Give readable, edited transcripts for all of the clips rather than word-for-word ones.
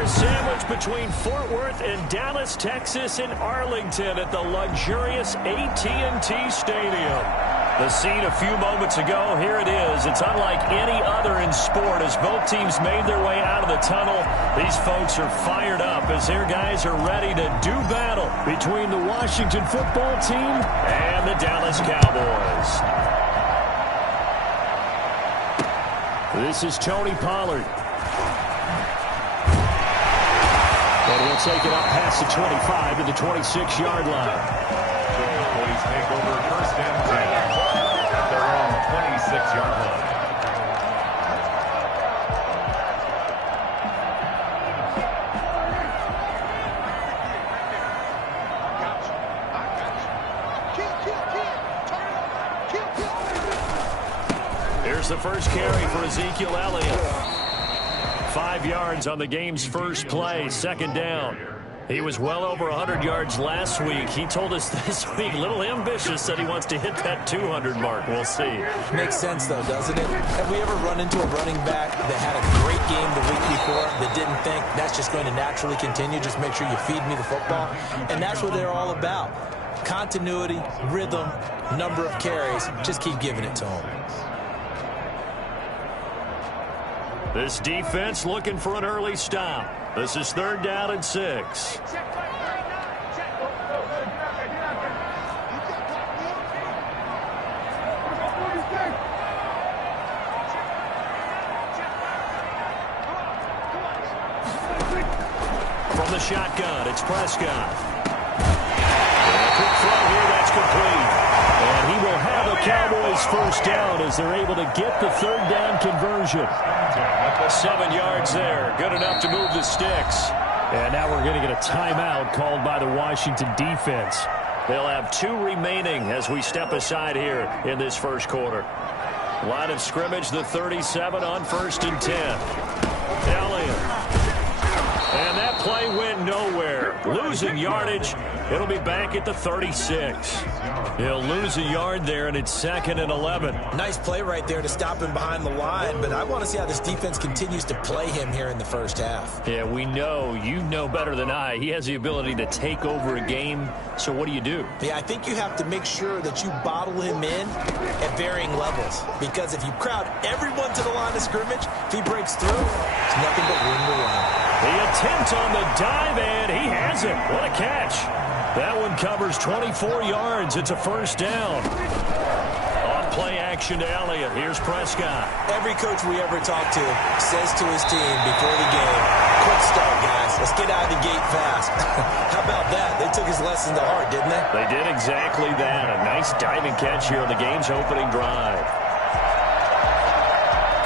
our sandwich between Fort Worth and Dallas, Texas, and Arlington at the luxurious AT&T Stadium. The scene a few moments ago, here it is. It's unlike any other in sport as both teams made their way out of the tunnel. These folks are fired up as their guys are ready to do battle between the Washington football team and the Dallas Cowboys. This is Tony Pollard. And he'll take it up past the 25 to the 26-yard line. Cowboys take over first and 10 at their own 26-yard line. Here's the first carry for Ezekiel Elliott. 5 yards on the game's first play, second down. He was well over 100 yards last week. He told us this week, a little ambitious, that he wants to hit that 200 mark. We'll see. Makes sense, though, doesn't it? Have we ever run into a running back that had a great game the week before that didn't think that's just going to naturally continue? Just make sure you feed me the football. And that's what they're all about. Continuity, rhythm, number of carries. Just keep giving it to them. This defense looking for an early stop. This is 3rd down and 6. From the shotgun, it's Prescott. And a quick throw here, that's complete. And he will have a Cowboys first down as they're able to get the 3rd down conversion. 7 yards there. Good enough to move the sticks. And now we're going to get a timeout called by the Washington defense. They'll have 2 remaining as we step aside here in this first quarter. Line of scrimmage, the 37 on 1st and 10. Elliott. And that play went nowhere. Losing yardage. It'll be back at the 36. He'll lose a yard there, and it's 2nd and 11. Nice play right there to stop him behind the line, but I want to see how this defense continues to play him here in the first half. Yeah, we know. You know better than I. He has the ability to take over a game, so what do you do? Yeah, I think you have to make sure that you bottle him in at varying levels, because if you crowd everyone to the line of scrimmage, if he breaks through, there's nothing but room to run. The attempt on the dive, and he has it. What a catch. That one covers 24 yards. It's a first down. On play action to Elliott. Here's Prescott. Every coach we ever talk to says to his team before the game, quick start, guys. Let's get out of the gate fast. How about that? They took his lesson to heart, didn't they? They did exactly that. A nice diving catch here on the game's opening drive.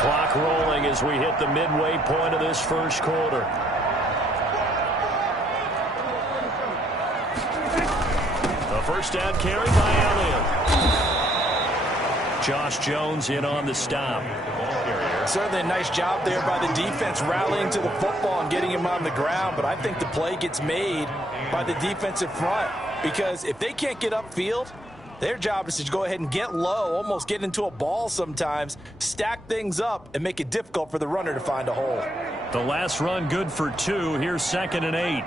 Clock rolling as we hit the midway point of this first quarter. First down carry by Elliott. Josh Jones in on the stop. Certainly a nice job there by the defense rallying to the football and getting him on the ground, but I think the play gets made by the defensive front because if they can't get upfield, their job is to go ahead and get low, almost get into a ball sometimes, stack things up, and make it difficult for the runner to find a hole. The last run good for 2. Here's 2nd and 8.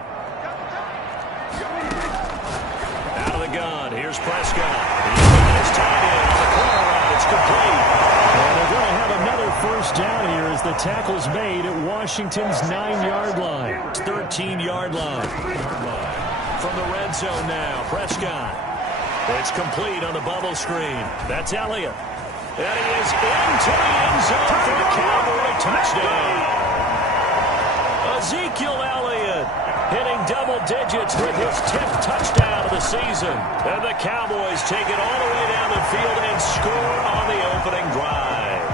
Gun. Here's Prescott. He's tied in on the corner route. It's complete. And they're going to have another first down here as the tackle's made at Washington's 9-yard line. 13-yard line. From the red zone now, Prescott. It's complete on the bubble screen. That's Elliott. And he is into the end zone for the Cowboy touchdown. Ezekiel Elliott hitting double digits with his 10th touchdown of the season. And the Cowboys take it all the way down the field and score on the opening drive.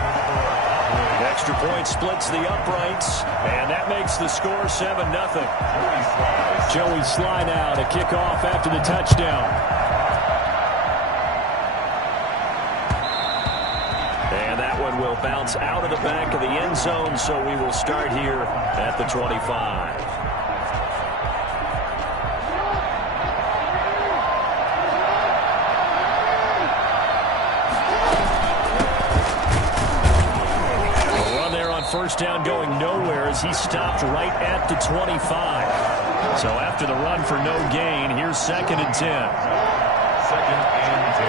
Extra point splits the uprights, and that makes the score 7-0. Joey Sly now to kick off after the touchdown. And that one will bounce out of the back of the end zone, so we will start here at the 25. first down going nowhere as he stopped right at the 25. So after the run for no gain, here's 2nd and 10. 2nd and 10.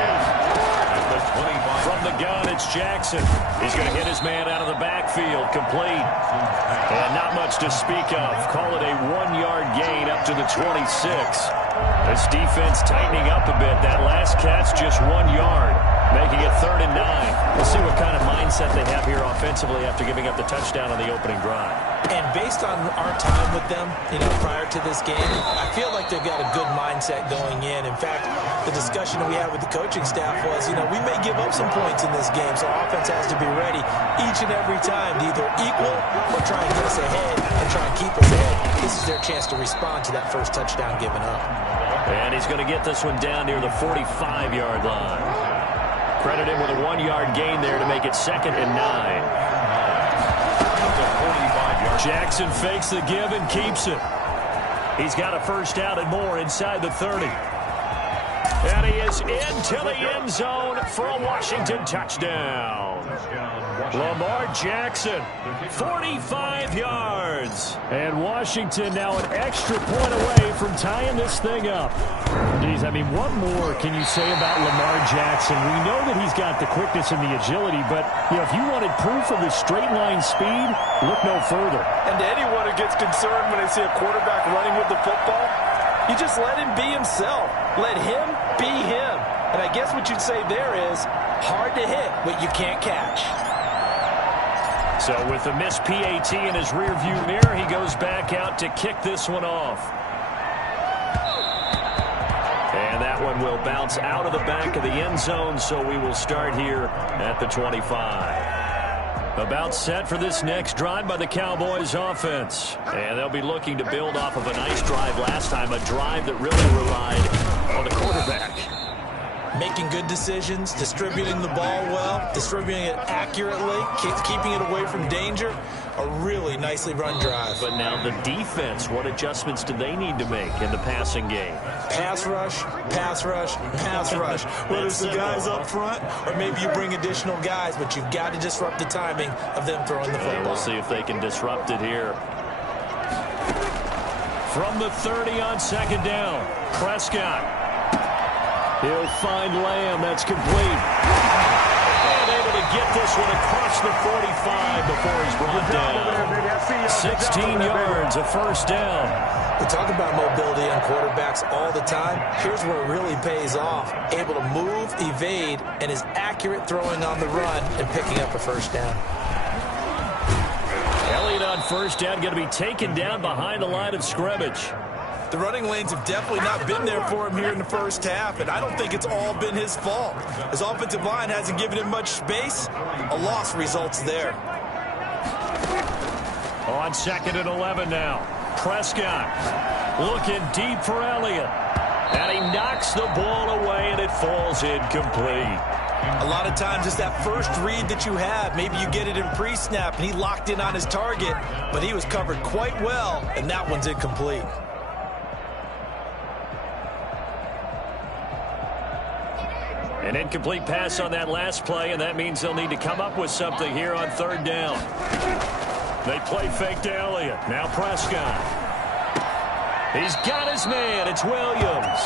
At the 25. From the gun, it's Jackson. He's going to hit his man out of the backfield. Complete. And not much to speak of. Call it a 1-yard gain up to the 26. This defense tightening up a bit. That last catch just 1 yard, making it 3rd and 9. We'll see what kind of mindset they have here offensively after giving up the touchdown on the opening drive. And based on our time with them, prior to this game, I feel like they've got a good mindset going in. In fact, the discussion that we had with the coaching staff was, we may give up some points in this game, so our offense has to be ready each and every time to either equal or try and get us ahead and try and keep us ahead. This is their chance to respond to that first touchdown given up. And he's going to get this one down near the 45-yard line. Credit him with a 1-yard gain there to make it 2nd and 9. Jackson fakes the give and keeps it. He's got a first down and more inside the 30. And he is into the end zone for a Washington touchdown. Lamar Jackson, 45 yards. And Washington now an extra point away from tying this thing up. Geez, what more can you say about Lamar Jackson? We know that he's got the quickness and the agility, but if you wanted proof of his straight line speed, look no further. And to anyone who gets concerned when they see a quarterback running with the football, you just let him be himself. Let him be him. And I guess what you'd say there is hard to hit what you can't catch. So with a missed PAT in his rearview mirror, he goes back out to kick this one off. And that one will bounce out of the back of the end zone, so we will start here at the 25. About set for this next drive by the Cowboys offense. And they'll be looking to build off of a nice drive last time, a drive that really relied on the quarterback. Making good decisions, distributing the ball well, distributing it accurately, keeping it away from danger. A really nicely run drive. But now the defense, what adjustments do they need to make in the passing game? Pass rush, pass rush, pass rush. Whether it's the guys up front or maybe you bring additional guys, but you've got to disrupt the timing of them throwing the football. And we'll see if they can disrupt it here. From the 30 on 2nd down, Prescott. He'll find Lamb. That's complete. And able to get this one across the 45 before he's brought down. 16 yards, a first down. We talk about mobility on quarterbacks all the time. Here's where it really pays off. Able to move, evade, and is accurate throwing on the run and picking up a first down. Elliott on first down, going to be taken down behind the line of scrimmage. The running lanes have definitely not been there for him here in the first half, and I don't think it's all been his fault. His offensive line hasn't given him much space. A loss results there. On 2nd and 11 now. Prescott looking deep for Elliott. And he knocks the ball away, and it falls incomplete. A lot of times it's that first read that you have. Maybe you get it in pre-snap, and he locked in on his target, but he was covered quite well, and that one's incomplete. An incomplete pass on that last play, and that means they'll need to come up with something here on 3rd down. They play fake to Elliott. Now Prescott. He's got his man. It's Williams.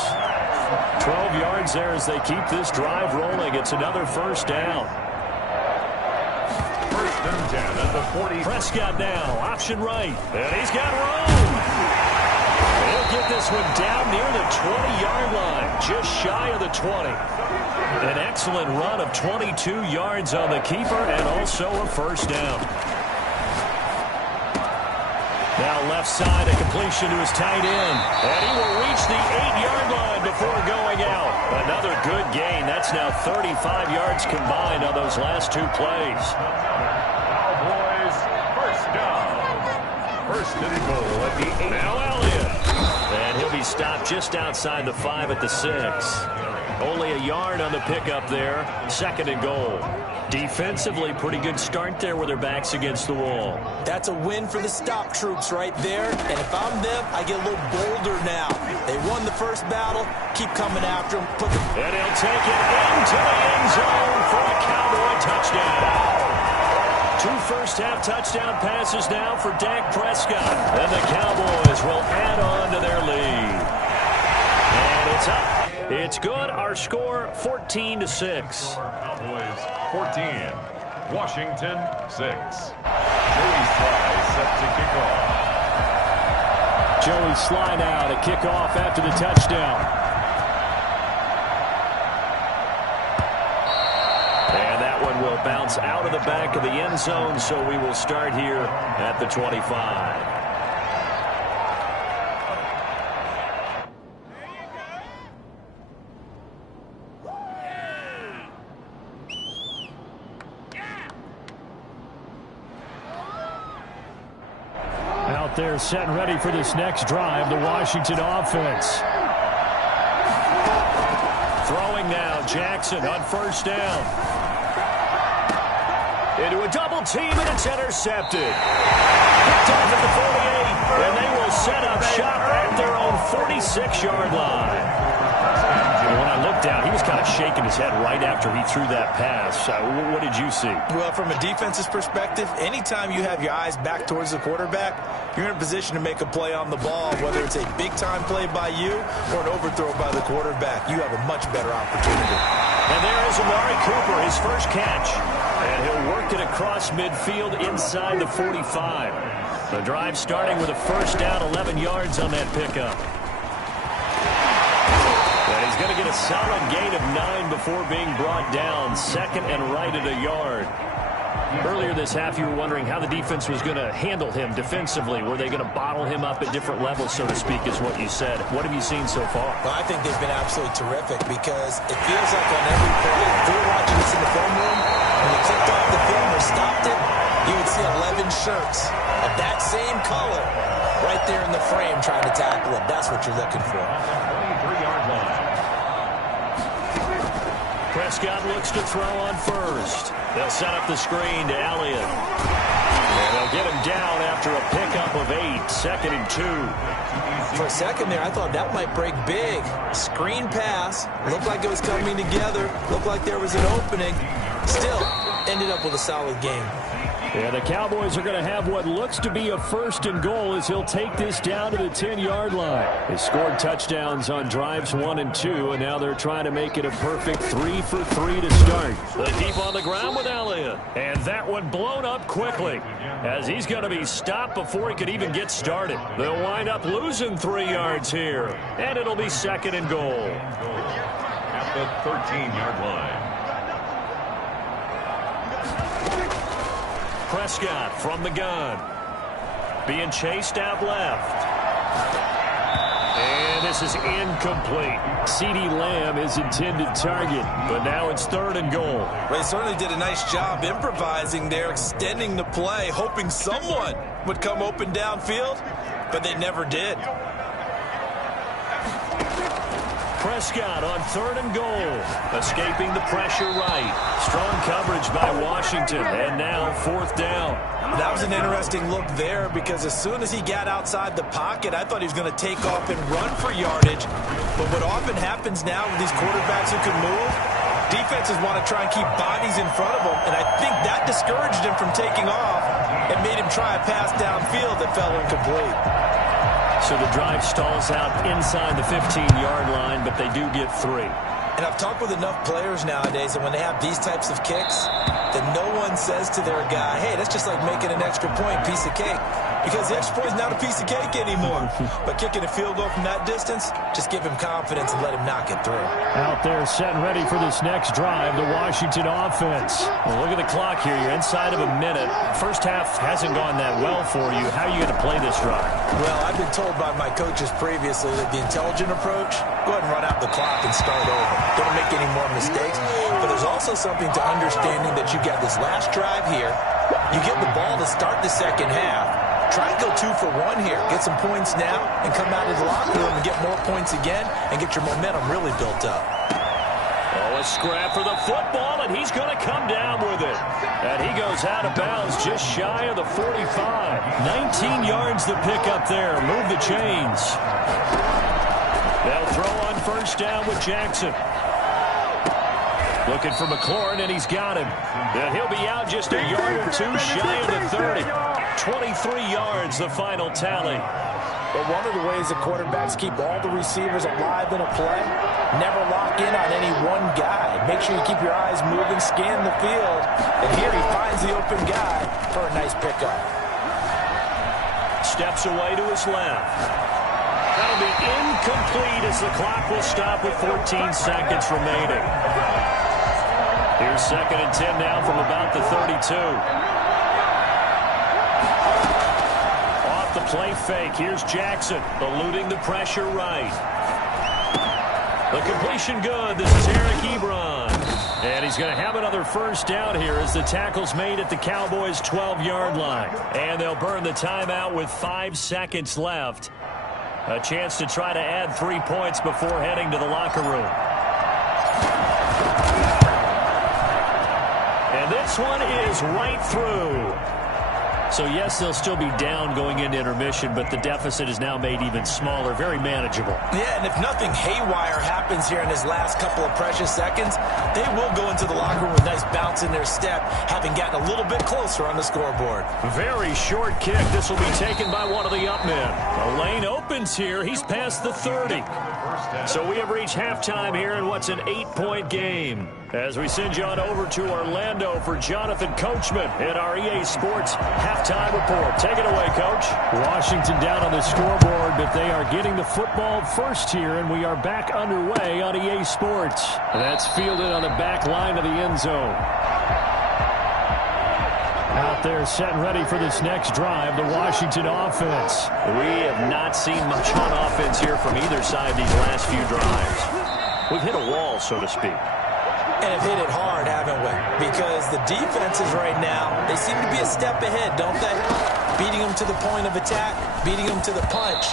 12 yards there as they keep this drive rolling. It's another first down. 1st and 10 at the 40. Prescott now, option right. And he's got room. He'll get this one down near the 20-yard line, just shy of the 20. An excellent run of 22 yards on the keeper and also a first down. Now left side, a completion to his tight end. And he will reach the 8-yard line before going out. Another good gain. That's now 35 yards combined on those last 2 plays. Cowboys, first down. 1st and goal at the 8. Now Elliott. And he'll be stopped just outside the 5 at the 6. Only a yard on the pickup there. 2nd and goal. Defensively, pretty good start there with their backs against the wall. That's a win for the stop troops right there. And if I'm them, I get a little bolder now. They won the first battle. Keep coming after them. And he'll take it into the end zone for a Cowboy touchdown. 2 first-half touchdown passes now for Dak Prescott. And the Cowboys will add on to their lead. And it's up. It's good. Our score, 14-6. Cowboys 14, Washington 6. Joey Sly set to kick off. Joey Sly now to kick off after the touchdown. And that one will bounce out of the back of the end zone, so we will start here at the 25. They're set and ready for this next drive, the Washington offense. Throwing now, Jackson on first down. Into a double team, and it's intercepted. Picked off at the 48, and they will set up shop at their own 46-yard line. When I looked down, he was kind of shaking his head right after he threw that pass. What did you see? Well, from a defense's perspective, anytime you have your eyes back towards the quarterback, you're in a position to make a play on the ball, whether it's a big-time play by you or an overthrow by the quarterback. You have a much better opportunity. And there is Amari Cooper, his first catch. And he'll work it across midfield inside the 45. The drive starting with a first down, 11 yards on that pickup. And he's going to get a solid gain of 9 before being brought down. Second and right at a yard. Earlier this half, you were wondering how the defense was going to handle him defensively. Were they going to bottle him up at different levels, so to speak, is what you said. What have you seen so far? Well, I think they've been absolutely terrific because it feels like on every play, if we were watching this in the film room, when they clicked off the film or stopped it, you would see 11 shirts of that same color right there in the frame trying to tackle him. That's what you're looking for. 23-yard line. Prescott looks to throw on first. They'll set up the screen to Elliott. And they'll get him down after a pickup of 8. Second and 2. For a second there, I thought that might break big. Screen pass. Looked like it was coming together. Looked like there was an opening. Still, ended up with a solid game. Yeah, the Cowboys are going to have what looks to be a first and goal as he'll take this down to the 10-yard line. They scored touchdowns on drives 1 and 2, and now they're trying to make it a perfect 3 for 3 to start. They keep on the ground with Elliott, and that one blown up quickly as he's going to be stopped before he could even get started. They'll wind up losing 3 yards here, and it'll be second and goal. At the 13-yard line. Prescott from the gun. Being chased out left. And this is incomplete. CeeDee Lamb is intended target, but now it's third and goal. They certainly did a nice job improvising there, extending the play, hoping someone would come open downfield, but they never did. Prescott on third and goal. Escaping the pressure right. Strong coverage by Washington. And now fourth down. That was an interesting look there because as soon as he got outside the pocket, I thought he was going to take off and run for yardage. But what often happens now with these quarterbacks who can move, defenses want to try and keep bodies in front of them. And I think that discouraged him from taking off and made him try a pass downfield that fell incomplete. So the drive stalls out inside the 15-yard line, but they do get 3. And I've talked with enough players nowadays, and when they have these types of kicks, then no one says to their guy, hey, that's just like making an extra point, piece of cake. Because the extra point is not a piece of cake anymore. But kicking a field goal from that distance, just give him confidence and let him knock it through. Out there set and ready for this next drive, the Washington offense. Well, look at the clock here. You're inside of a minute. First half hasn't gone that well for you. How are you going to play this drive? Well, I've been told by my coaches previously that the intelligent approach, go ahead and run out the clock and start over. Don't make any more mistakes. But there's also something to understanding that you got this last drive here. You get the ball to start the second half. Try to go 2 for 1 here. Get some points now and come out of the locker room and get more points again and get your momentum really built up. Oh, a scrap for the football, and he's going to come down with it. And he goes out of bounds just shy of the 45. 19 yards to pick up there. Move the chains. They'll throw on first down with Jackson. Looking for McLaurin, and he's got him. And he'll be out just a yard or two shy of the 30. 23 yards, the final tally. But one of the ways the quarterbacks keep all the receivers alive in a play, never lock in on any one guy. Make sure you keep your eyes moving, scan the field. And here he finds the open guy for a nice pickup. Steps away to his left. That'll be incomplete as the clock will stop with 14 seconds remaining. Here's 2nd and 10 now from about the 32. Off the play fake. Here's Jackson eluding the pressure right. The completion good. This is Eric Ebron. And he's going to have another first down here as the tackle's made at the Cowboys' 12-yard line. And they'll burn the timeout with 5 seconds left. A chance to try to add 3 points before heading to the locker room. And this one is right through. So, yes, they'll still be down going into intermission, but the deficit is now made even smaller, very manageable. Yeah, and if nothing haywire happens here in his last couple of precious seconds, they will go into the locker room with a nice bounce in their step, having gotten a little bit closer on the scoreboard. Very short kick. This will be taken by one of the up men. The lane opens here. He's past the 30. So we have reached halftime here in what's an 8-point game. As we send you on over to Orlando for Jonathan Coachman at our EA Sports halftime report. Take it away, Coach. Washington down on the scoreboard, but they are getting the football first here, and we are back underway on EA Sports. That's fielded on the back line of the end zone. Out there set and ready for this next drive, the Washington offense. We have not seen much on offense here from either side these last few drives. We've hit a wall, so to speak. And have hit it hard, haven't we? Because the defenses right now, they seem to be a step ahead, don't they? Beating them to the point of attack, beating them to the punch.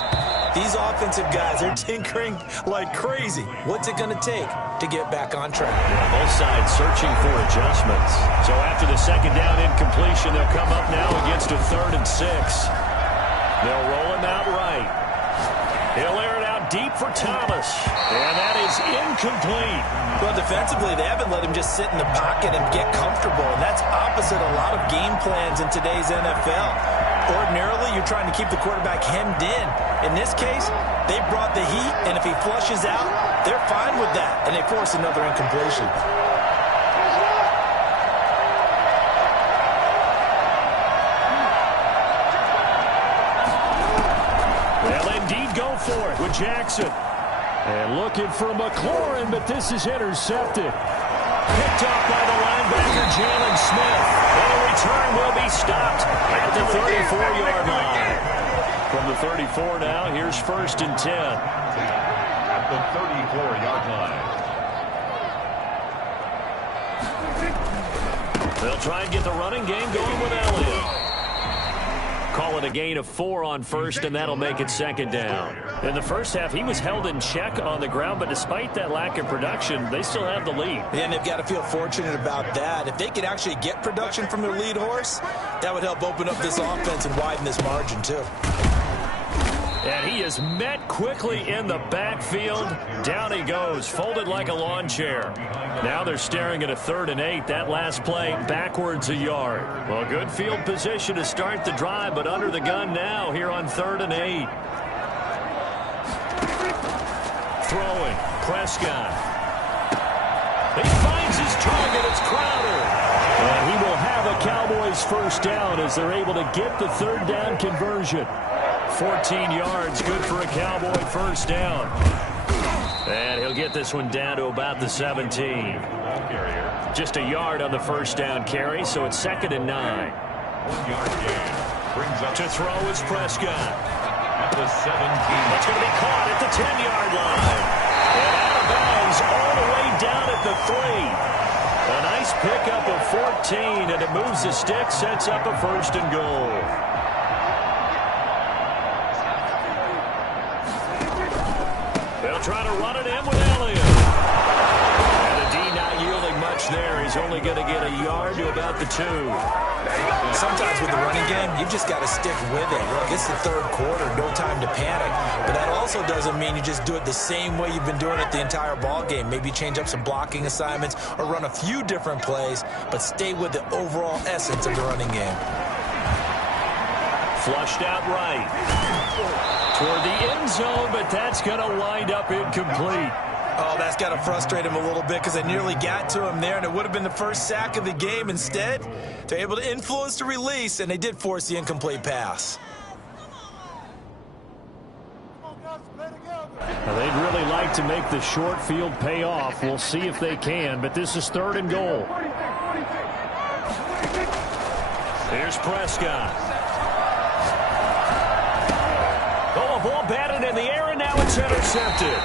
These offensive guys, they're tinkering like crazy. What's it going to take to get back on track? Yeah, both sides searching for adjustments. So after the second down incompletion, they'll come up now against a 3rd and 6. They'll roll him out right. He'll air it out deep for Thomas. And that is incomplete. Well, defensively, they haven't let him just sit in the pocket and get comfortable. And that's opposite a lot of game plans in today's NFL. Ordinarily, you're trying to keep the quarterback hemmed in. In this case, they brought the heat, and if he flushes out, they're fine with that. And they force another incompletion. They'll indeed go for it with Jackson. And looking for McLaurin, but this is intercepted. Picked off by the linebacker, Jalen Smith. And the return will be stopped at the 34-yard line. From the 34 now, here's 1st and 10. At the 34-yard line. They'll try and get the running game going with Elliott. Call it a gain of 4 on 1st, and that'll make it 2nd down. In the first half, he was held in check on the ground, but despite that lack of production, they still have the lead. And they've got to feel fortunate about that. If they could actually get production from their lead horse, that would help open up this offense and widen this margin, too. And he is met quickly in the backfield. Down he goes, folded like a lawn chair. Now they're staring at a 3rd and 8. That last play backwards a yard. Well, good field position to start the drive, but under the gun now here on 3rd and 8. Throwing, Prescott. He finds his target, it's Crowder. And he will have a Cowboys first down as they're able to get the 3rd down conversion. 14 yards, good for a Cowboy first down. And he'll get this one down to about the 17. Just a yard on the first down carry, so it's 2nd and 9. 1-yard gain. Brings up To throw is Prescott. at the 17. That's going to be caught at the 10-yard line. And out of bounds all the way down at the 3. A nice pickup of 14, and it moves the stick, sets up a 1st and goal. They'll try to run it in with Elliott. And the D not yielding much there. He's only going to get a yard to about the 2. Sometimes with the running game, you just got to stick with it. Look, it's the third quarter, no time to panic. But that also doesn't mean you just do it the same way you've been doing it the entire ball game. Maybe change up some blocking assignments or run a few different plays, but stay with the overall essence of the running game. Flushed out right. Toward the end zone, but that's going to wind up incomplete. Oh, that's got to frustrate him a little bit because they nearly got to him there, and it would have been the first sack of the game. Instead, they're able to influence the release, and they did force the incomplete pass. Now, they'd really like to make the short field pay off. We'll see if they can, but this is 3rd and goal. Here's Prescott. Oh, a ball batted in the air, and now it's intercepted.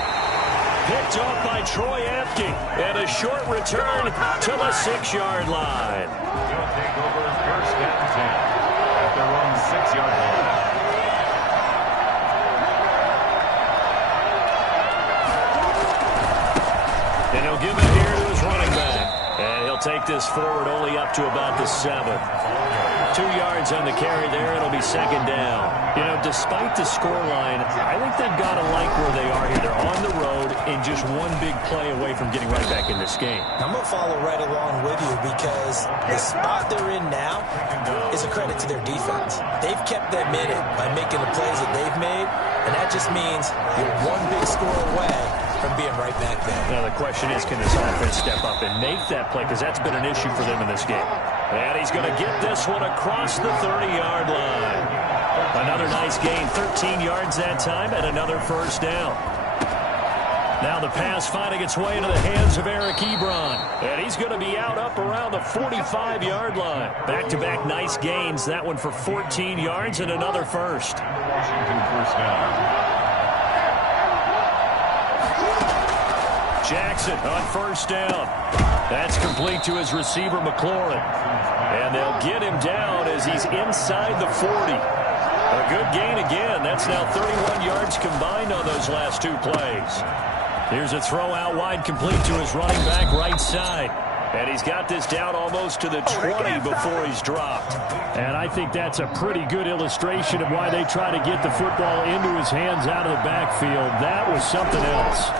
Picked off by Troy Apke, and a short return to the 6-yard line. They'll take over 1st and 10 at their own 6-yard line. And he'll give it here to his running back. And he'll take this forward only up to about the 7. 2 yards on the carry there. It'll be 2nd down. You know, despite the scoreline, I think they've got to like where they are here. They're on the road and just one big play away from getting right back in this game. I'm going to follow right along with you because the spot they're in now is a credit to their defense. They've kept them in it by making the plays that they've made, and that just means you're one big score away from being right back there. Now the question is, can this offense step up and make that play? Because that's been an issue for them in this game. And he's going to get this one across the 30-yard line. Another nice gain, 13 yards that time, and another 1st down. Now the pass finding its way into the hands of Eric Ebron. And he's going to be out up around the 45-yard line. Back-to-back nice gains. That one for 14 yards and another 1st. Washington 1st down. Jackson on 1st down. That's complete to his receiver, McLaurin. And they'll get him down as he's inside the 40. A good gain again. That's now 31 yards combined on those last 2 plays. Here's a throw out wide, complete to his running back right side. And he's got this down almost to the 20 before he's dropped. And I think that's a pretty good illustration of why they try to get the football into his hands out of the backfield. That was something else.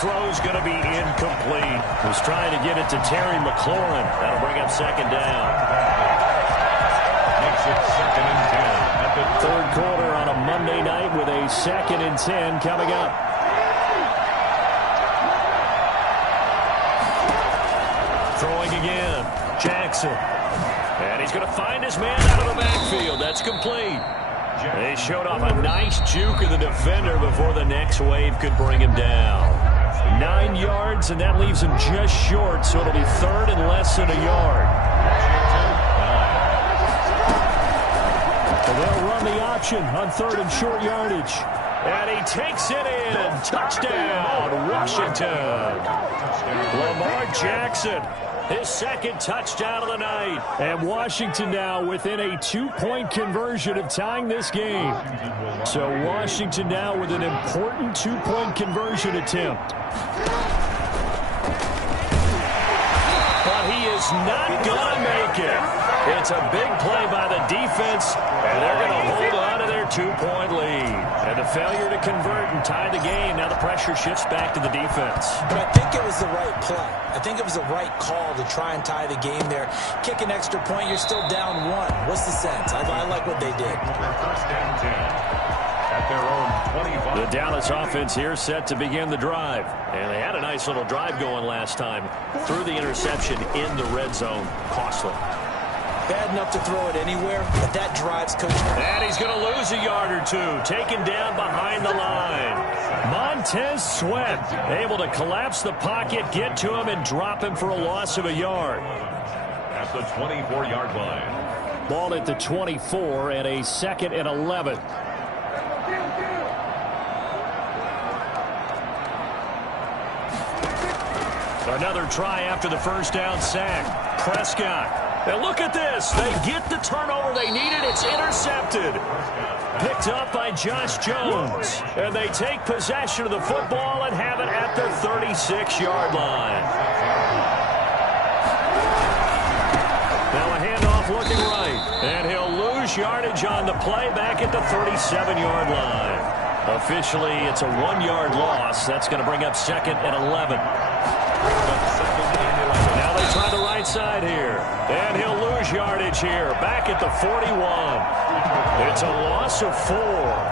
Throw's going to be incomplete. He's trying to get it to Terry McLaurin. That'll bring up 2nd down. Makes it 2nd and 10 at the 3rd quarter on a Monday night with a 2nd and 10 coming up. Throwing again. Jackson. And he's going to find his man out of the backfield. That's complete. They showed off a nice juke of the defender before the next wave could bring him down. 9 yards, and that leaves him just short, so it'll be 3rd and less than a yard. And they'll run the option on 3rd and short yardage. And he takes it in. Touchdown, Washington. Lamar Jackson, his 2nd touchdown of the night. And Washington now within a 2-point conversion of tying this game. So Washington now with an important 2-point conversion attempt. But he is not going to make it. It's a big play by the defense, and they're going to hold on to their 2-point lead. And the failure to convert and tie the game, now the pressure shifts back to the defense. But I think it was the right play. I think it was the right call to try and tie the game there. Kick an extra point, you're still down 1. What's the sense? I like what they did. 1st and 10 at their own 25. The Dallas offense here set to begin the drive. And they had a nice little drive going last time. Threw the interception in the red zone. Costly. Bad enough to throw it anywhere, but that drives Coach. And he's going to lose a yard or 2. Taken down behind the line. Montez Sweat able to collapse the pocket, get to him, and drop him for a loss of a yard. At the 24-yard line. Ball at the 24 and a 2nd and 11. Another try after the 1st down sack. Prescott. And look at this. They get the turnover they needed. It's intercepted. Picked up by Josh Jones. And they take possession of the football and have it at the 36-yard line. And he'll lose yardage on the play back at the 37-yard line. Officially, it's a 1-yard loss. That's going to bring up second and 11. Now they try the right side here. And he'll lose yardage here back at the 41. It's a loss of 4.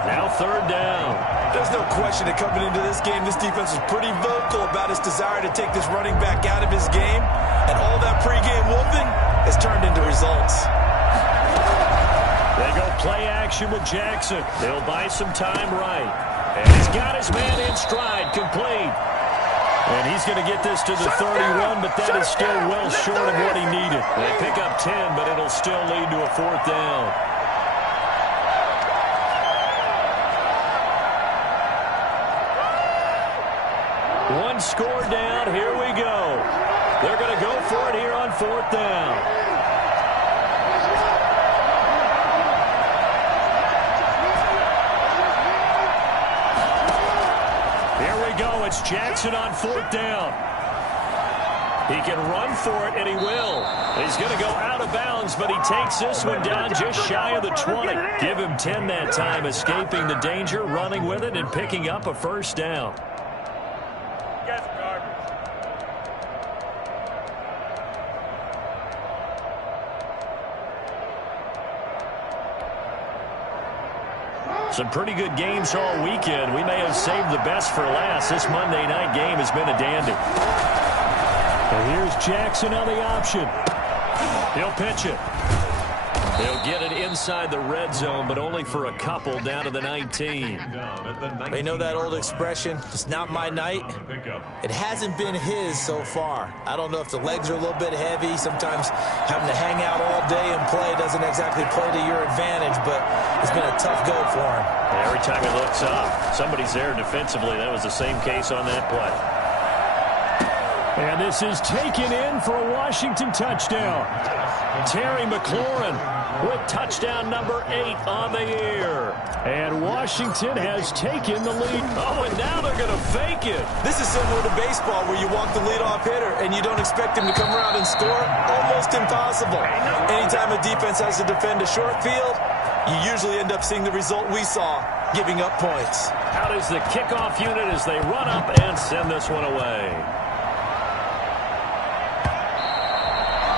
Now third down. There's no question that coming into this game, this defense was pretty vocal about its desire to take this running back out of his game. And all that pregame wolfing has turned into results. They go play action with Jackson. They'll buy some time right. And he's got his man in stride, complete. And he's going to get this to the 31, but that is still well short of what he needed. They pick up 10, but it'll still lead to a fourth down. One score down. Here we go. They're going to go for it here on fourth down. It's Jackson on fourth down. He can run for it, and he will. He's going to go out of bounds, but he takes this one down just shy of the 20. Give him 10 that time, escaping the danger, running with it, and picking up a first down. Some pretty good games all weekend. We may have saved the best for last. This Monday night game has been a dandy. And here's Jackson on the option. He'll pitch it. He'll get it inside the red zone, but only for a couple down to the 19. They know that old expression, it's not my night. It hasn't been his so far. I don't know if the legs are a little bit heavy. Sometimes having to hang out all day and play doesn't exactly play to your advantage, but it's been a tough go for him. Every time he looks up, somebody's there defensively. That was the same case on that play. And this is taken in for a Washington touchdown. Terry McLaurin with touchdown number 8 on the year. And Washington has taken the lead. Oh, and now they're going to fake it. This is similar to baseball where you walk the leadoff hitter and you don't expect him to come around and score. Almost impossible. Anytime a defense has to defend a short field, you usually end up seeing the result we saw, giving up points. Out is the kickoff unit as they run up and send this one away.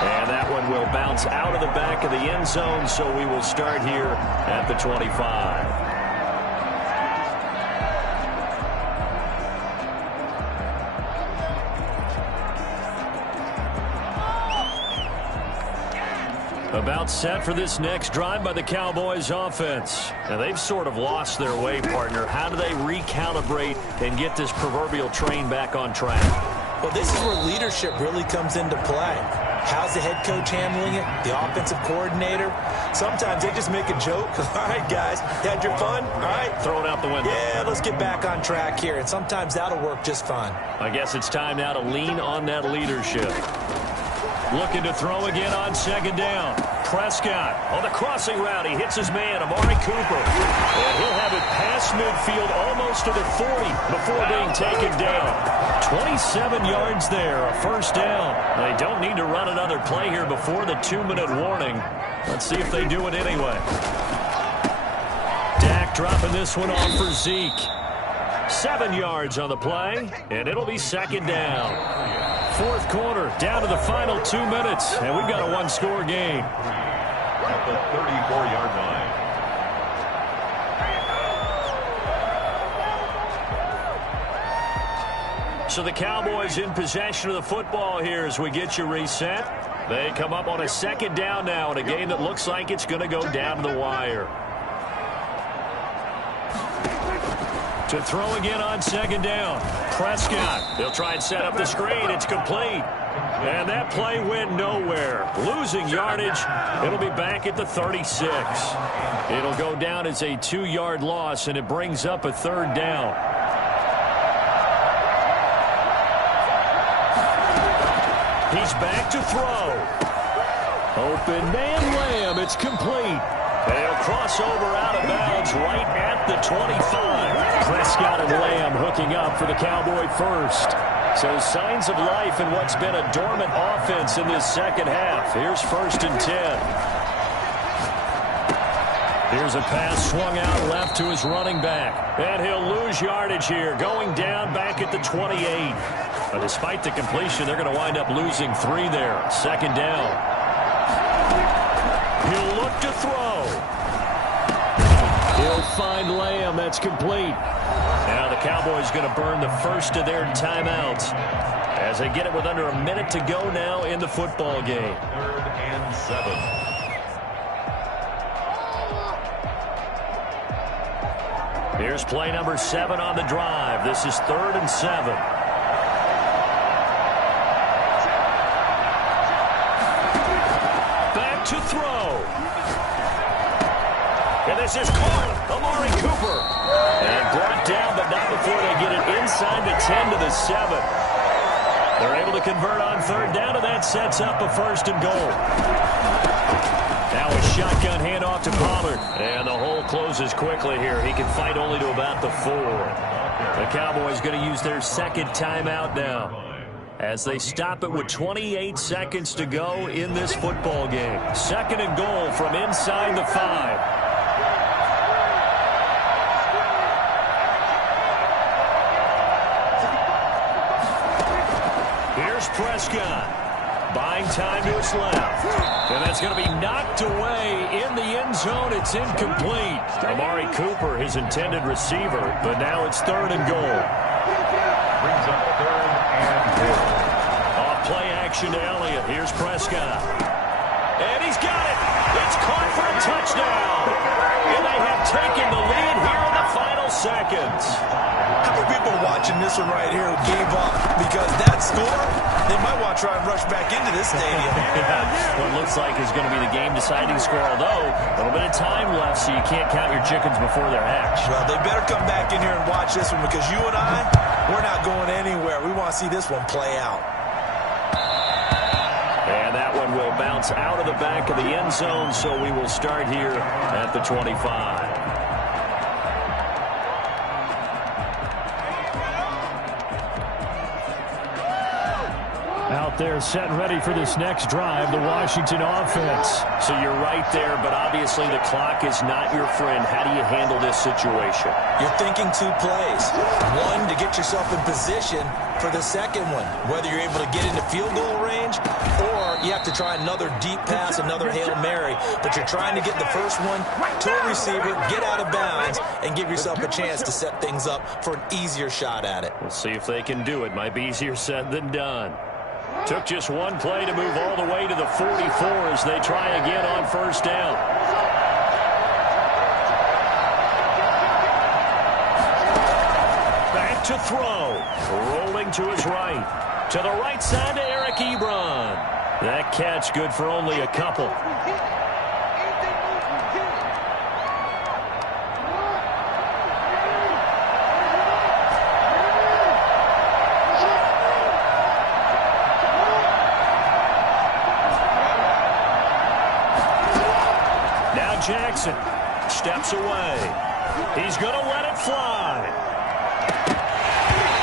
And that one will bounce out of the back of the end zone, so we will start here at the 25. About set for this next drive by the Cowboys offense. Now they've sort of lost their way, partner. How do they recalibrate and get this proverbial train back on track? Well, this is where leadership really comes into play. How's the head coach handling it? The offensive coordinator? Sometimes they just make a joke. All right, guys, you had your fun? All right. Throw it out the window. Yeah, let's get back on track here. And sometimes that'll work just fine. I guess it's time now to lean on that leadership. Looking to throw again on second down. Prescott on the crossing route. He hits his man, Amari Cooper. And he'll have it past midfield almost to the 40 before being taken down. 27 yards there, a first down. They don't need to run another play here before the 2-minute warning. Let's see if they do it anyway. Dak dropping this one off for Zeke. 7 yards on the play, and it'll be second down. Fourth quarter, down to the final 2 minutes, and we've got a one-score game. At the 34-yard line. So the Cowboys in possession of the football here as we get you reset. They come up on a second down now in a game that looks like it's going to go down to the wire. To throw again on second down. Prescott. They'll try and set up the screen. It's complete. And that play went nowhere. Losing yardage. It'll be back at the 36. It'll go down as a 2-yard loss, and it brings up a third down. He's back to throw. Open man Lamb. It's complete. They'll cross over out of bounds right at the 25. Prescott and Lamb hooking up for the Cowboy first. So signs of life in what's been a dormant offense in this second half. Here's 1st and 10. Here's a pass swung out left to his running back. And he'll lose yardage here, going down back at the 28. But despite the completion, they're going to wind up losing 3 there. Second down. He'll look to throw. He'll find Lamb. That's complete. Now the Cowboys going to burn the first of their timeouts as they get it with under a minute to go now in the football game. 3rd and 7. Here's play number 7 on the drive. This is 3rd and 7. Back to throw. And this is caught. Amari Cooper. And brought down, but not before they get it inside the 10 to the 7. They're able to convert on 3rd down, and that sets up a 1st and goal. Now a shotgun handoff to Pollard. And the hole closes quickly here. He can fight only to about the 4. The Cowboys going to use their second timeout now as they stop it with 28 seconds to go in this football game. 2nd and goal from inside the 5. Here's Prescott. Buying time to his left. And that's going to be knocked away in the end zone. It's incomplete. Amari Cooper, his intended receiver, but now it's 3rd and goal. Brings up 3rd and 4. Off play action to Elliott. Here's Prescott. And he's got it. It's caught for a touchdown. And they have taken the lead here in the final seconds. How many people watching this one right here who gave up because that score, they might want to try and rush back into this stadium. Yeah, what looks like is going to be the game-deciding score, although a little bit of time left, so you can't count your chickens before they're hatched. Well, they better come back in here and watch this one because you and I, we're not going anywhere. We want to see this one play out. And that one will bounce out of the back of the end zone, so we will start here at the 25. Out there set and ready for this next drive, the Washington offense. So you're right there, but obviously the clock is not your friend. How do you handle this situation? You're thinking 2 plays. One, to get yourself in position for the second one, whether you're able to get into field goal range or you have to try another deep pass, another Hail Mary. But you're trying to get the first one to a receiver, get out of bounds, and give yourself a chance to set things up for an easier shot at it. We'll see if they can do it. Might be easier said than done. Took just one play to move all the way to the 44 as they try again on 1st down. Back to throw. Rolling to his right. To the right side to Eric Ebron. That catch good for only a couple. Jackson steps away. He's going to let it fly.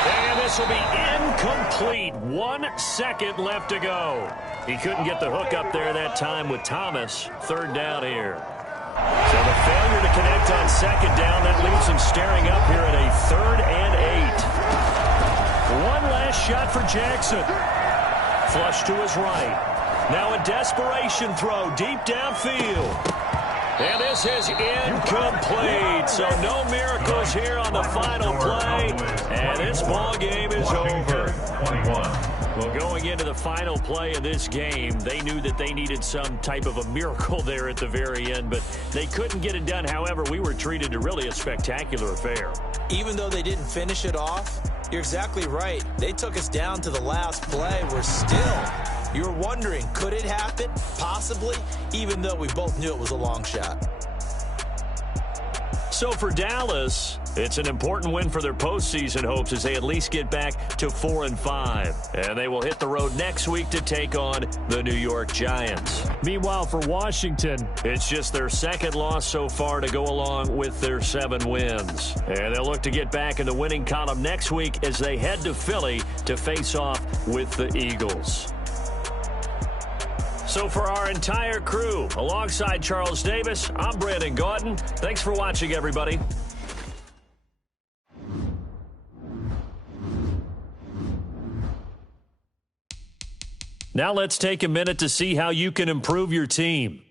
And this will be incomplete. 1 second left to go. He couldn't get the hook up there that time with Thomas. 3rd down here. So the failure to connect on 2nd down, that leaves him staring up here at a 3rd and 8. One last shot for Jackson. Flush to his right. Now a desperation throw deep downfield. And this is incomplete, so no miracles here on the final play, and this ball game is over. Well, going into the final play of this game, they knew that they needed some type of a miracle there at the very end, but they couldn't get it done. However, we were treated to really a spectacular affair. Even though they didn't finish it off, you're exactly right. They took us down to the last play. We're still... You were wondering, could it happen? Possibly, even though we both knew it was a long shot. So for Dallas, it's an important win for their postseason hopes as they at least get back to 4-5. And they will hit the road next week to take on the New York Giants. Meanwhile, for Washington, it's just their 2nd loss so far to go along with their 7 wins. And they'll look to get back in the winning column next week as they head to Philly to face off with the Eagles. So for our entire crew, alongside Charles Davis, I'm Brandon Gaudin. Thanks for watching, everybody. Now let's take a minute to see how you can improve your team.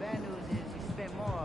Bad news is you spent more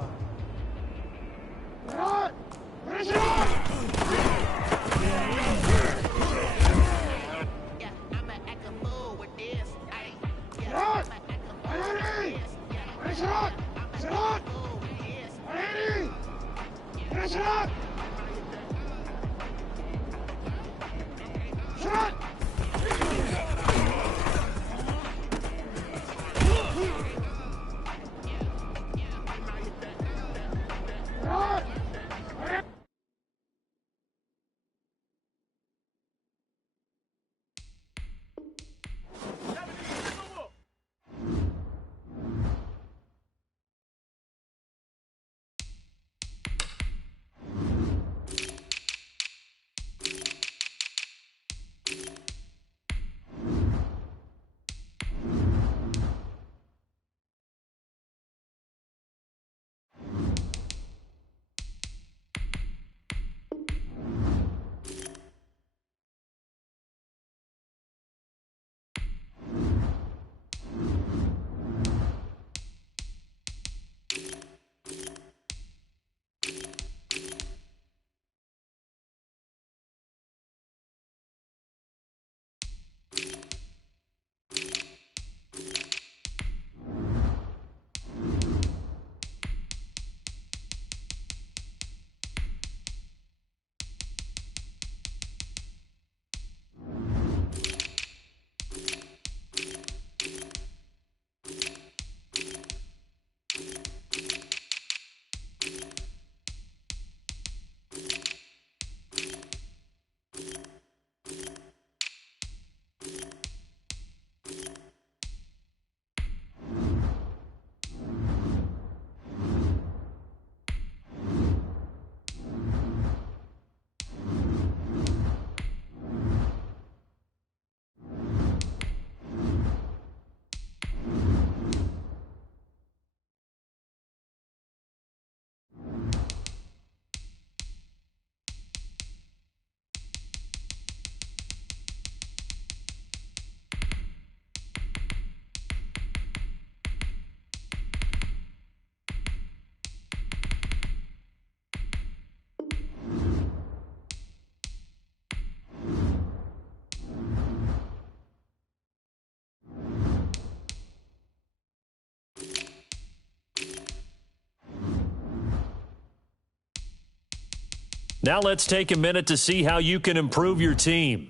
Now let's take a minute to see how you can improve your team.